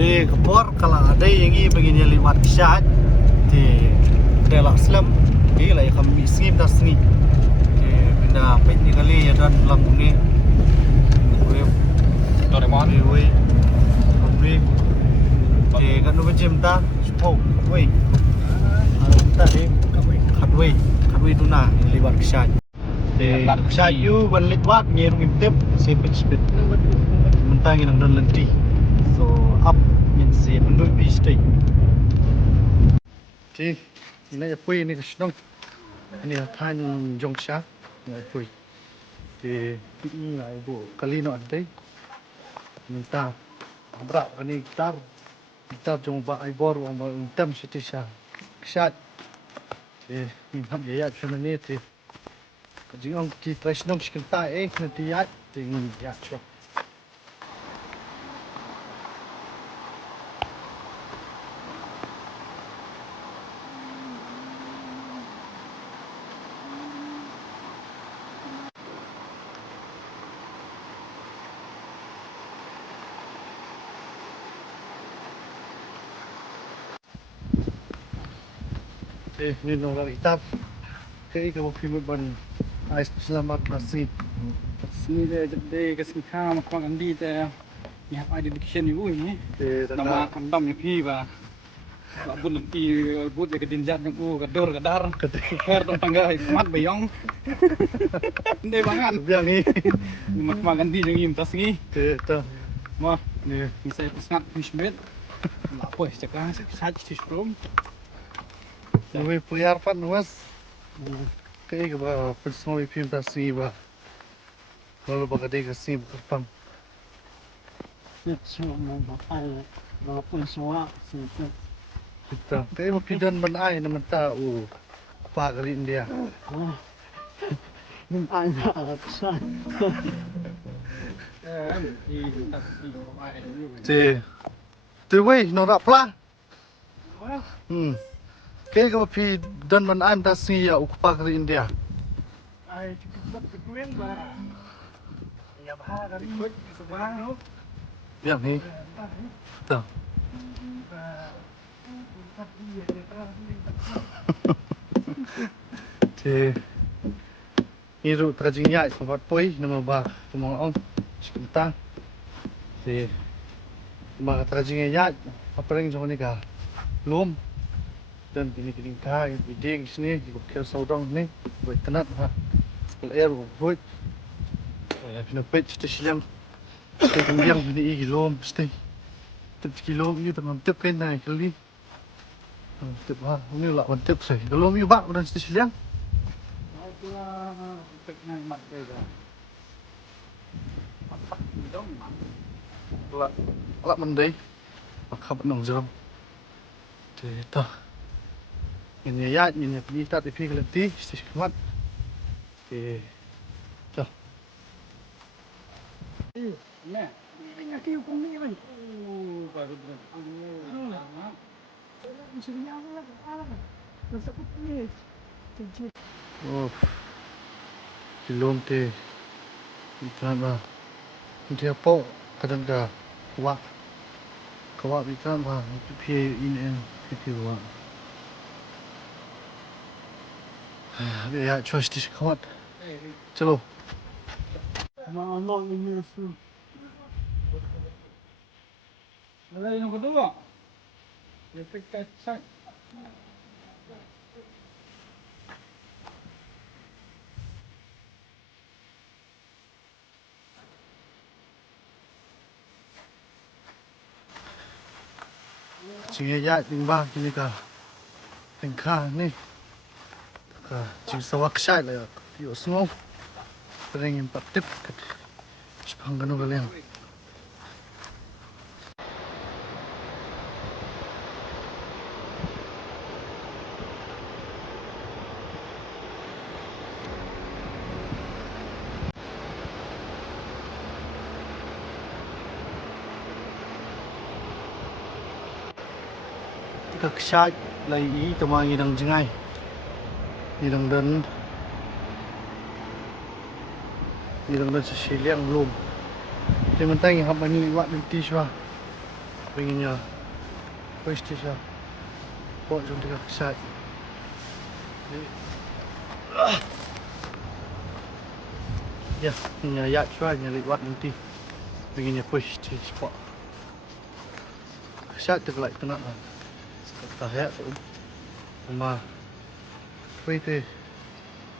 Di Kepor kalau ada yang ingin begini lewat Syad di daerah Islam di lah kami sengim dah sengi di benda apa ni kali ya dan belang ni Doraemon we di kan nu macam ta oh we ta di kadwe tu na lewat Syad di Syad you ban lewat ni rung tip sepet mentang yang dan lenti so up in se penduk di stay thì này quê này nông này là than dòng sát này quê thì cũng là bộ kali nọ đấy mình ta bạc cái này ta trong bãi ai bor mà tâm sẽ đi xa sát thì mình làm gì vậy cho nên thì chính ông kỳ trai nông chỉ cần tay ấy nên thì vậy thì mình vậy cho ini nomor hitam cái phim bên ai selamat nasib sini de kasih kau makang andi te ni apa identification ni ui nama kandam ni pi ba bun pi but de kedinjat yang gador gadar keter tangga mat bayong de bangan biang ni mak makan di yang tas ni tu mah ni saya pesngat fishmeat apa cakap saya fish from Noi puiar pan was cái ba personal phim ta si ba lo ba cái cái si pam kita cái một pidan man ai na man ta u pa cái India thì từ quê nó đã pla cái phi dan man ai ta si ya u pa cái India ai cukup berkuin ba ya bah dari kuit sebelah no biang ni tu thì iru trajinya sempat poi nama ba semua on sebentar thì mà trajinya ya apa yang jauh ni ka lum dan kini ka biding sini di kel saudang ni buat tenat ha air buat pina pech tu silang tu kemudian ni kilo mesti tu kilo ni tu ngam tep kan nai kali tep ha ni lah wan tep sai kalau mi bak dan tu silang itulah teknya mat beda dong lah lah mendai makap nong jom thì ta ini ya ini penita di fikir nanti sismat thì cho nè anh kêu con đi mày và rồi oh kilom te ikan ba dia po kadang ka kawak ikan ba pi in en pi wa ya choice dis kawat chalo mà lo như sư đây nó có đúng không để cái sách chính ya ding ba kini ka teng kha ni ka jing sawak sai la yo small ring pat tip spang ganu galeng các sai lấy ý tụi mọi người đừng chừng ai đi đừng đến sẽ xì liang luôn thì mình tay học bài này bạn đừng tí cho pengennya PlayStation buat jom tengah kesat. Ya, punya ayat cuan nyari buat nanti pengennya PlayStation buat kesat tergelak kena lah. Tak ayat tu, cuma PlayStation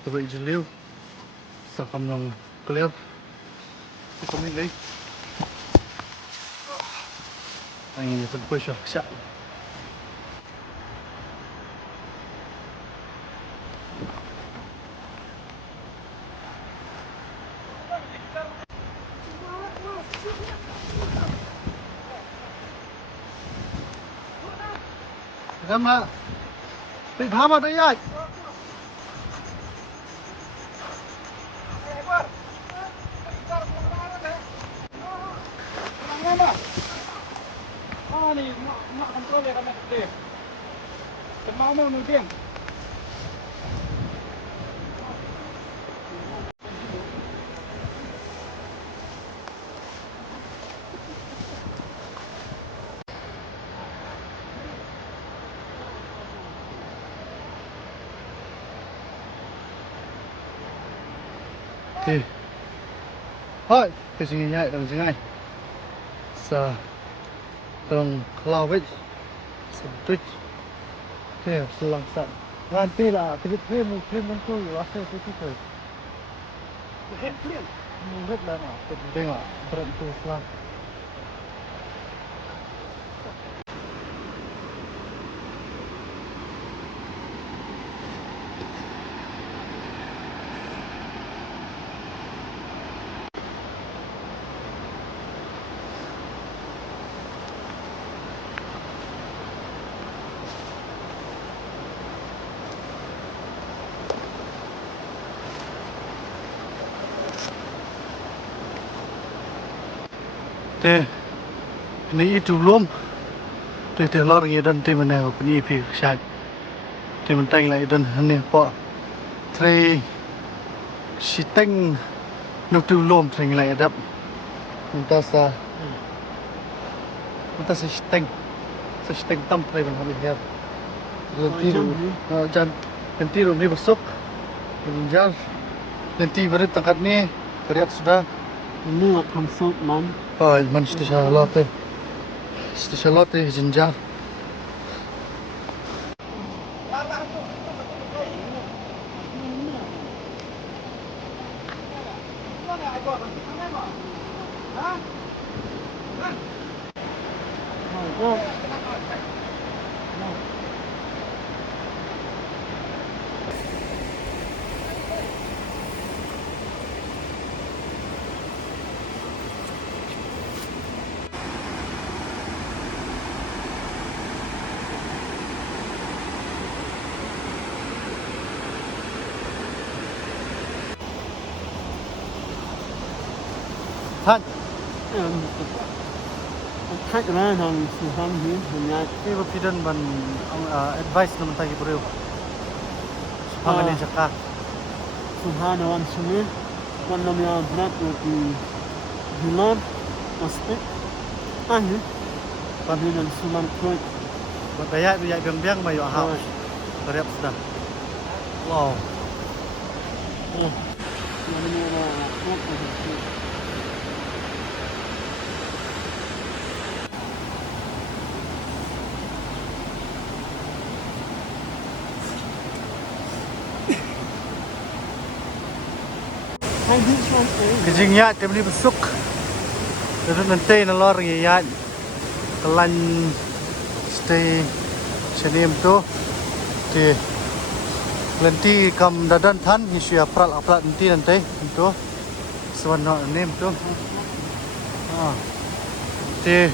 terbaik jeliu, sakam nong clear. Kami lagi, pengennya PlayStation kesat. Sama, bị phá vào đây ơi. Ni mak kontrol ya kami gede. Mau mungkin. Thì thôi, cái gì nhảy đồng gì ngay. Sa đồng cloud switch. Thế selang sat. Nanti lah, kita frame tu rasa itu tu. Hết là nào, tengok berat tu selang. Thế ini itu belum. Thế lor nghe dan thế mình nào cũng như phi sạch. Thế mình tay lại dan này bỏ. Thế si teng nục tu lom thành lại đập. Kita sa teng tam play bằng kami lihat. Nanti room ni besok. Menjar. Nanti berit tangkat ni teriak sudah. Ini akan sok man. Man station lote jenjar. Thân Khách ra hàng hàng hiến hàng nhai. ini berpidan ban advice naman tayo bro. Pangalan sa ka. Subhanahu sunni man lam yadrak di bulan pasti padilan sunan kuat Bataya biya biang mayo ha. Teriak sudah. Wow. Ini Kejing ya, dia beli besuk. Terus nanti nalor ya, kelan stay senim tu, di nanti kam dadan tan, isu aprat nanti itu, sewana nim tu. Di,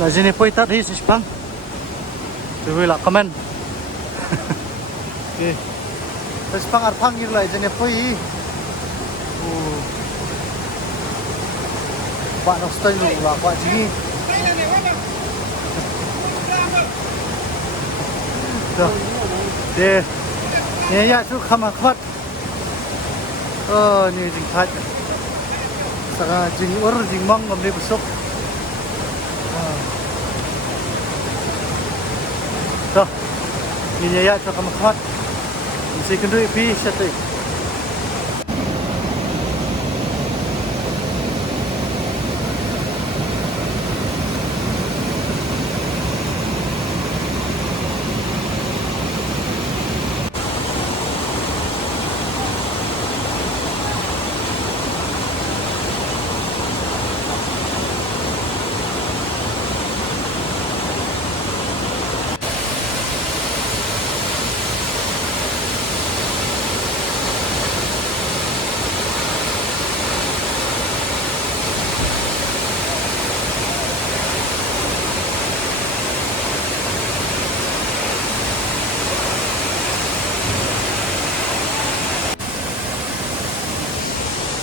lah sini pun tak his Jepang. Tuh lah komen. Okay. Terus pang arpang gitu lah, jenis pui. Pak nostal dulu lah, pak sini. Tuh, deh, ni ya tu kamar kuat. Oh, ni jingkat. Sekarang jing jing mang, kami besok. Niya cho kamakhat. Si kendui pi sate.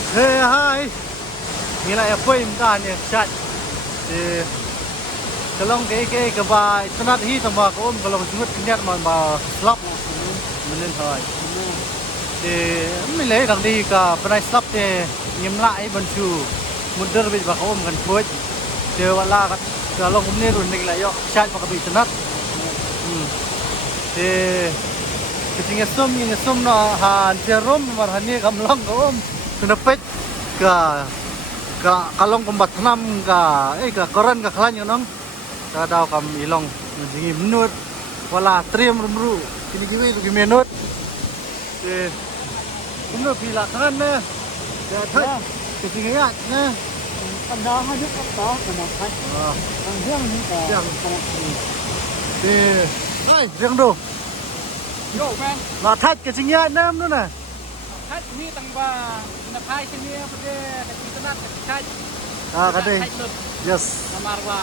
Hey, hi. Nila ya poi mta ni chat. Kalong ke ba tanat hi tama ko kalong smut knyat ma slap menen thai. Mi le dang di ka prai slap te nyim lai ban chu munder bi ba ko kan phoi. Wala ka kalong ni run ni la yo chat pa ka bi tanat. Ketingnya som no han cerom marhani kamlang ko kenapet ka kalong kombat nam ka koran ka klan nong ka daw kam ilong jingi menut wala trim rumru kini giwi tu menut menut bila kan na ya thai ketingnya na Anda hanya kata sama saya. Yang ni yang hai riang do Yo man. là thắt ketingnya nam nữa nè Thắt ni tang ba na phai sini pada ketinat ketinat. cái đây yes Namarwa.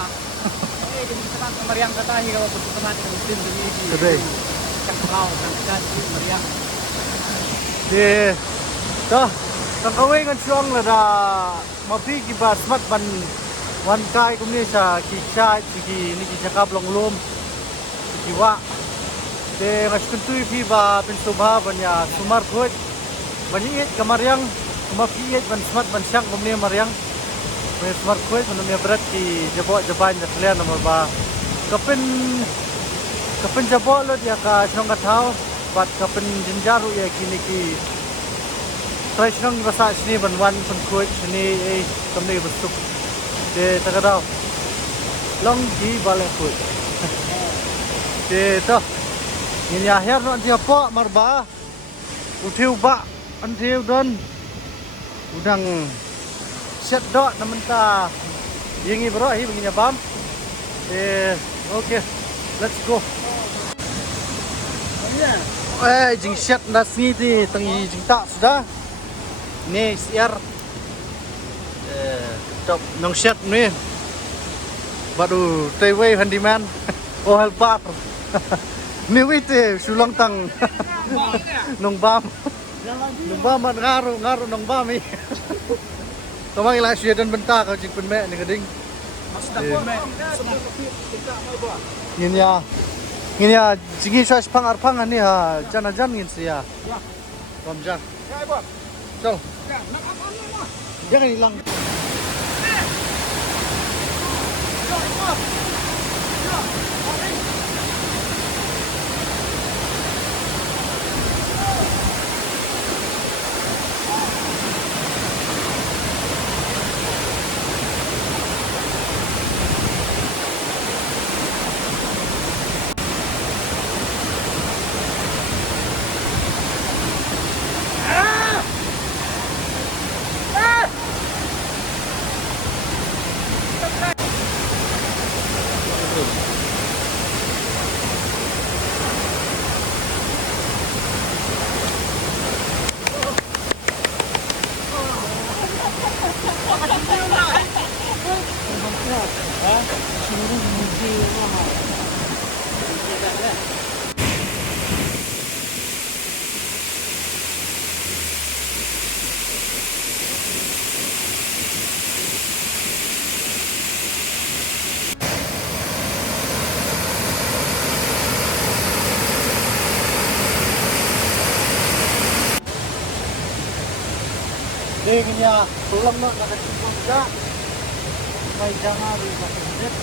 Ketinat Mariang kata hi kalau ketinat ketin ini. cái đây Kau ketinat Mariang. thì đó thằng câu ấy con chuông là mà phi kỳ bà smart ban one kai cũng như là kỳ trai kỳ ni kỳ chakap long lom kỳ wa thì ngas kentui phi ba pensubha banya sumar khoi bani it kamariang ma phi it ban smart ban syang cũng như mariang ban smart khoi ban như berat ki jabo jaban jatlian nomor ba kapin jabo lo dia ka chong ka thau bat kapin jinjaru ya kini ki trai chong basa sini ban wan pun khoi sini kamne busuk de takadau long ki bale khoi de to ini akhir no dia po marba utiu ba antiu don udang set dot namenta yengi bro hi begini bam okay let's go jing set nasi di tengi jing tak sudah ni siar top nong set ni baru teway handyman oh helper ni wite sulang tang nong bam man ngaru nong bam ni kamang ila siya dan benta kau jing pen me ni gading ngin ya jingi sa pang arpang ani ha jana jan ngin sia bam jan chol jangan hilang Dinginnya tulang no nakatimpong siya. May janga rin sa kabinet.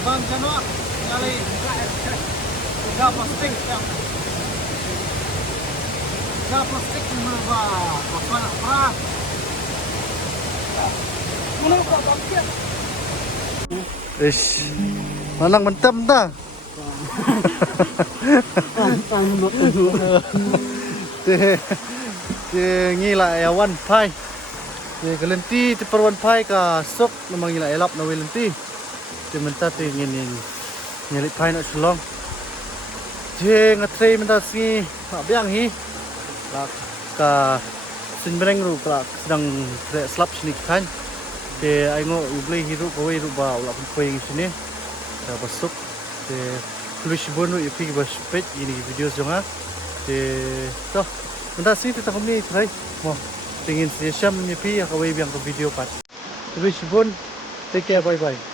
Bang Jano, kali tiga plastik yang tiga plastik yang berapa? Apa nak perah? Mana kau bangkit? Ish, manang mentem dah. Te ngila ya wan pai. Te kelenti te perwan pai ka sok namang ngila elap na welenti. Te menta te ngin nyelit pai nak sulong. Je ngatre menta singi biang hi. Lak ka sinbreng ru ka sedang slap sini kan. Te aingo ublei hiru kowe ru ba ulap poi sini. Ta basuk te tulis bono ipi bas pet ini video zonga. Te toh menta sini te takom ni try mo tingin siya nipi ya kowe biang ko video pat. Tulis bon take care bye bye.